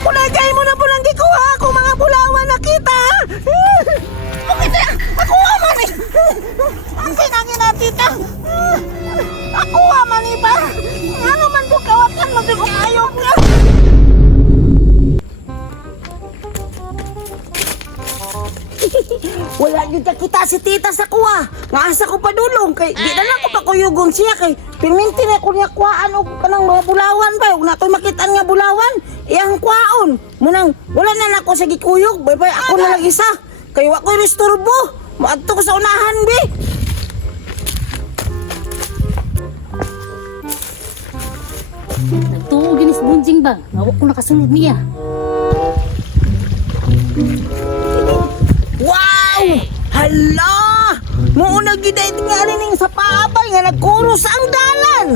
Ako na gay mo na po lang gikuha ako mga bulawan na kita. Bakit ako man eh. Ang sinangin na tita. Ako man eh ba? Ano man po kawakan mo ko ayok nga. Wala yun kita si tita sa kuha. Nga asa ko padulong kay di na lang ko pa kuyugong siya kay piminti na ko niya kuhaan og kanang mga bulawan ba ug nato makitaan nga bulawan iyang kuhaon munang wala na nako sa gikuyog bay ako na lang isa kay wa ko istorbo maadto ko sa unahan bi. Nagtuo ginis bunjing bang ngawak ko nakasunod niya. Wow! Hala! Muuna gid ay tingali ning sa paabay nga nagkuros ang dalan.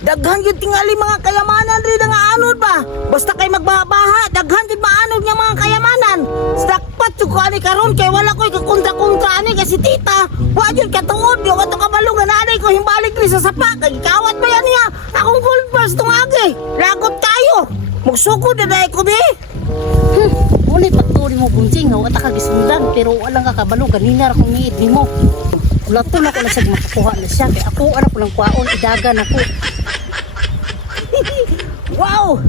Daghan gyud tingali mga kayamanan rin nga anod ba? Basta kay magbaha-baha, daghan gyud maanod nga mga kayamanan. Sakpat jud ko ani karon kay wala koy kakontra-kontra ani kasi tita. Wa jud katuod yo ato kabalo nga naanay ko himbalik ni sa sapa kay kawat ba yan niya. Akong gold bars tungagi. Lagot kayo. Magsugod na dahil ko, be? Muli pagtuli mo bunjing nga wata ka gisundan pero walang kakabalo ganina ra kong niit nimo. Wala to na ko na sa makakuha na siya kay ako ara ko lang kuhaon idagan ako. Wow!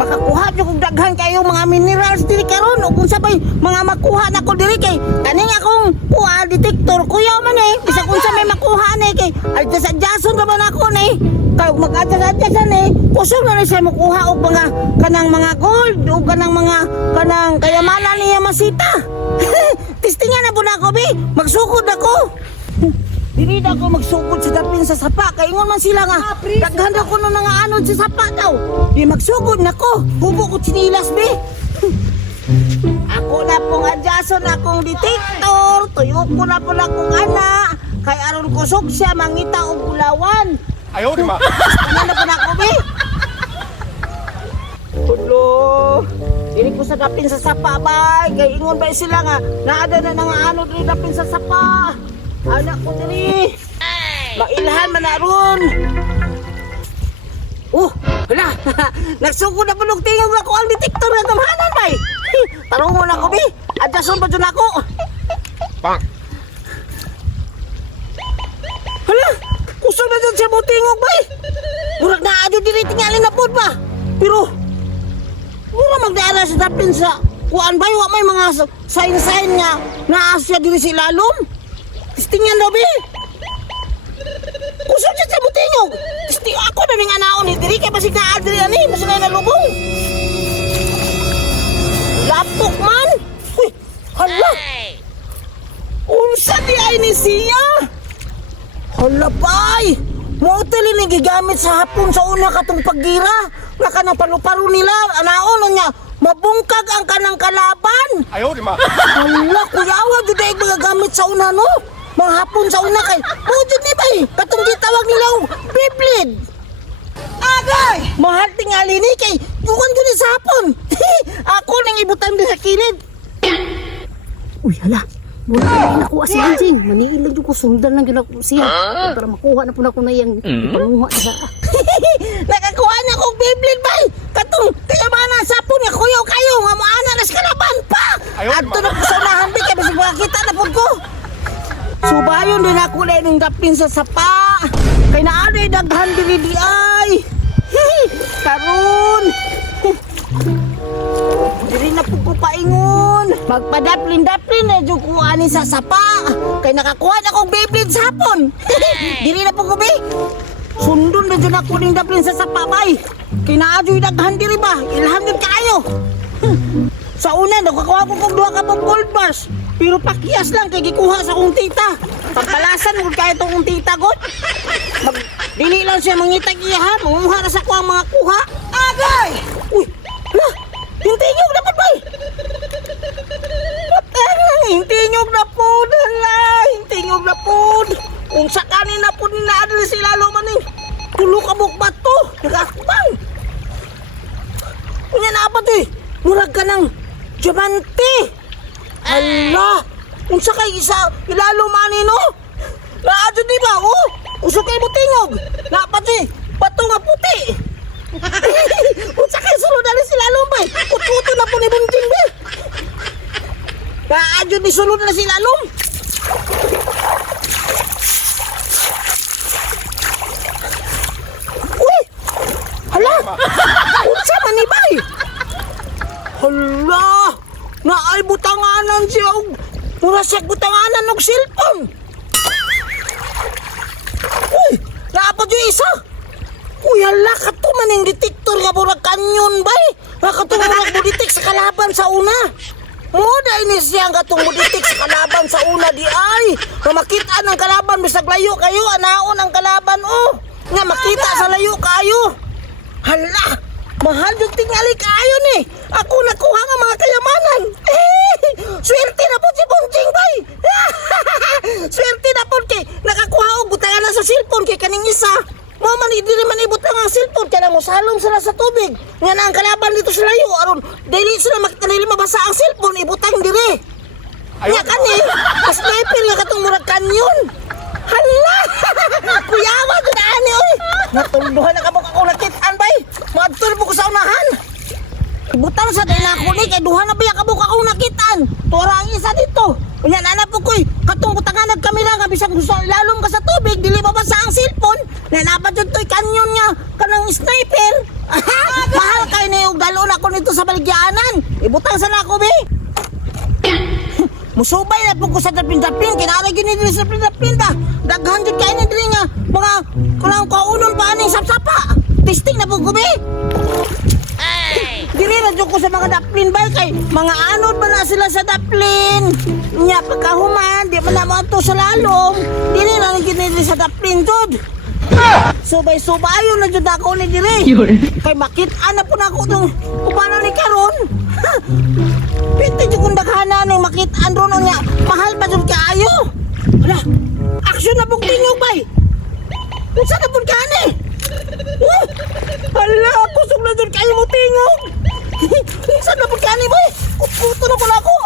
Makakuha nyo kong daghan kayo mga minerals diri karon o kung sabay mga makuha na ko diri kay kaning akong kuha detector kuya man eh bisa kung sa may makuha na kay adjust-adjuston naman ako na eh kay mag-adjust-adjustan eh kusog na siya makuha og mga kanang mga gold o kanang mga kanang kayamanan niya masita. Tistingan na po na ako be magsukod ako. Dili na ako magsugod sa dapin sa sapa kay ingon man sila nga daghan ako no nga anod sa sapa daw. Di magsugod nako. Hubo ko chinilas be. Ako na pong adjason akong detector. Tuyo ko na po akong ana kay aron kusog siya mangita og bulawan. Ayaw di ma. Ano na po na ako be? Tulo. Dili ko sa dapin sa sapa bay kay ingon ba sila nga naada na nga anod rin dapin sa sapa. Anak ko diri. Mailhan man na ron. Hala. Nagsugod na bulog tingog ako ang detector ng kamhanan bay. Tarungon ako bi. Adjason pa dyan ako. Bang. Hala. Kusog na dyan siya mo tingog bay. Murag na adyo diri tingali na pod ba. Pero mura magdaala sa dapin sa kuan bay wa may mga sign nga naasya diri si lalom. Tistingan daw, be. Kusog siya sa butingog. Tisting ako na nga naon ni diri kay basig na adri ani, basig na nalubong. Lapok man. Uy, hala. Unsa di ay ni siya? Hala bay. Mo tali ni gigamit sa hapon sa una katong paggira. Nga kanang paru-paro nila, anaon niya. Mabungkag ang kanang kalaban. Ayaw di ma. Hala, kuyawa jud ay magagamit sa una no. Mga hapon sa una kay mujud ni bay katong gitawag nila Beyblade. Agay! Mahal tingali ni kay dukan ko ni sa hapon. Ako nang ibutan din sa kilid. Uy hala. Wala na nakuha si bunjing. Maniilag yung ko sundan lang yun ako siya. Para makuha na po na ko na yung panguha na sa. Nakakuha na kong Beyblade bay. Katong kayamanan sa hapon nga kuyaw kayo nga maana nas kalaban pa. Adto na ko sa unahan bi kay bisig makita na pud ko. Subayon din ako na yung dapin sa sapa. Kay naanay daghan diri di ay. Karun. Diri na po ko paingon. Magpadaplin-daplin na dyan ko ani sa sapa. Kay nakakuha na kong Beyblade sa hapon. Diri na po ko be. Sundon na dyan ako ning daplin sa sapa bay. Kay naadyo'y daghan diri ba. Ilhan yun kayo. Sa una, nakakuha ko kong 2 ka pong gold bars. Pero pakiyas lang kay gikuha sa kong tita. Pagpalasan ko kaya itong tita ko. Dili lang siya mangitag-iya. Manguha na sa kuha mga kuha. Agay! Uy! Hala! Hintinyog na po bay! Hintinyog na po! Hala! Hintinyog na po! Kung sa kanin na po ninaadal sila lumanin. Tulo ka bukbat to! Nagakbang! Kunya na apa to eh? Murag ka ng diamante! Hala! Unsa kay isa ilalo mani no? Naadyo di ba? Oh! Usok kay butingog! Napati! jud ni sulod na sila alom. Uy! Hala! Unsa man ni bay? Hala! Naay butanganan siya og mura siya butanganan og cellphone. Uy! Naapod yung isa! Uy, hala ka to maning detektor nga murag kanyon bay! Nakatong murag mo-detect sa kalaban sa una! Muda ini siya nga itong mo-detect sa kalaban sa una di ay! Nga makita ng kalaban, bisag layo kayo, anaon ang kalaban oh! Nga makita sa layo kayo! Hala! Mahal yung tingali kayo ni! Ako nakuha nga mga kayamanan! Swerte na po si Bonjing bay! Swerte na po kay nakakuha og butangan na sa cellphone kay kaning isa! Mo man dili man ibutang ang cellphone kaya mo salom sila sa tubig nga na ang kalaban dito sa layo aron dili sila makita nila mabasa ang cellphone ibutang dire. Nya kani sniper nga katong murag kanyon. Hala! Kuyawa jud ani oy. Natulduhan na kabuk ako nakit-an bay. Maadtol mo ko sa unahan. Ibutang sa dila ko ni kay duha na ba kabuk ako nakitan. Tura ang isa dito. Unya nana po koy katong butangan nagkamera nga bisag gusto ilalom ka sa tubig dili mabasa ang cellphone. Nanapad yun to'y kanyon nga kanang sniper. Mahal kayo na yung dalon ako nito sa baligyanan. Ibutang sana ako, be. Musubay na po ko sa dapin-dapin. Kinaragin nito sa dapin-dapin. Daghan dyan kayo nito nga mga kulang kaunon pa aning sapsapa. Testing na po ko, be. Dili na dyan ko sa mga daplin ba kay mga anod ba na sila sa daplin. Nya pagkahuman, di man na mo ato sa lalom. Dili na naging sa daplin, Jod. Subay-subayo na jud ako ni dire. Kay makit-an na po na ako itong upana ni karon. Piti jud kung daghana ni makit-an ron niya. Mahal ba jud kaayo? Hala, aksyon na pong tingog bay. Unsa na pong kani? Hala, kusog na jud kayo mo tingog. Unsa na pong kani bay? Puto na pala ako.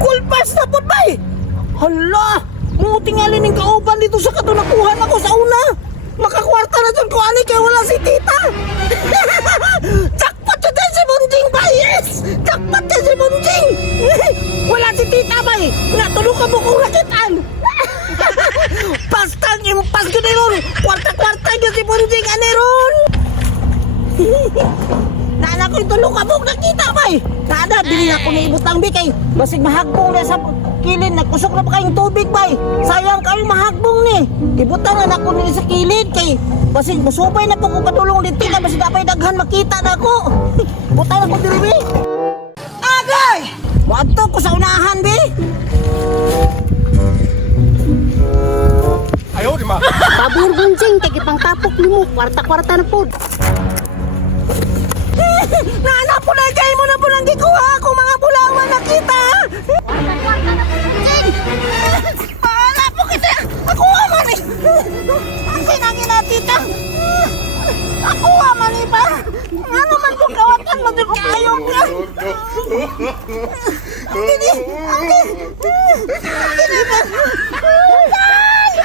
Kulpas na po ba eh? Hala! Mga tingali ng kauban dito sa katunakuhan ako sa una! Makakwarta na dyan ko ani kaya wala si tita! Jackpot yun din si Bonjing ba? Yes! Jackpot yun si Bonjing! Wala si tita ba eh? Natulog ka mo kung nakitaan! Pastang impas ko na ron! Kwarta-kwarta yun si Bonjing ani ron! Nana ko itulog ka mo nakita ba eh? Nana, bili na ko na ibutang bikay. Basig mahagbong na sa kilid. Nagkusok na pa kayong tubig ba eh? Sayang kayong mahagbong ni. Ibutang na ako nila sa kilid kay basig musubay na po ko padulong dito ka. Basig napay daghan makita na ako. Butang na ko diri be. Agay! Wato ko sa unahan be. Ayaw, di ma. Pabor Bonjing kay gipang tapok nimo kwarta-kwarta na pod. Nana po na kayo mo na po nang gikuha ako mga bulawan na kita. Paala po kita. Ako man eh. Ang sinangin na tita. Ako man eh ba? Ano man po kawatan mo din ko kayo ka. Hindi. Hindi ba?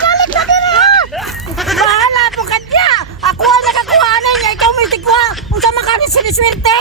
Balik na din ha. Bahala po ka niya. Ako ang nakakuha na niya. Ikaw may tikwa. Unsa makanin siniswerte?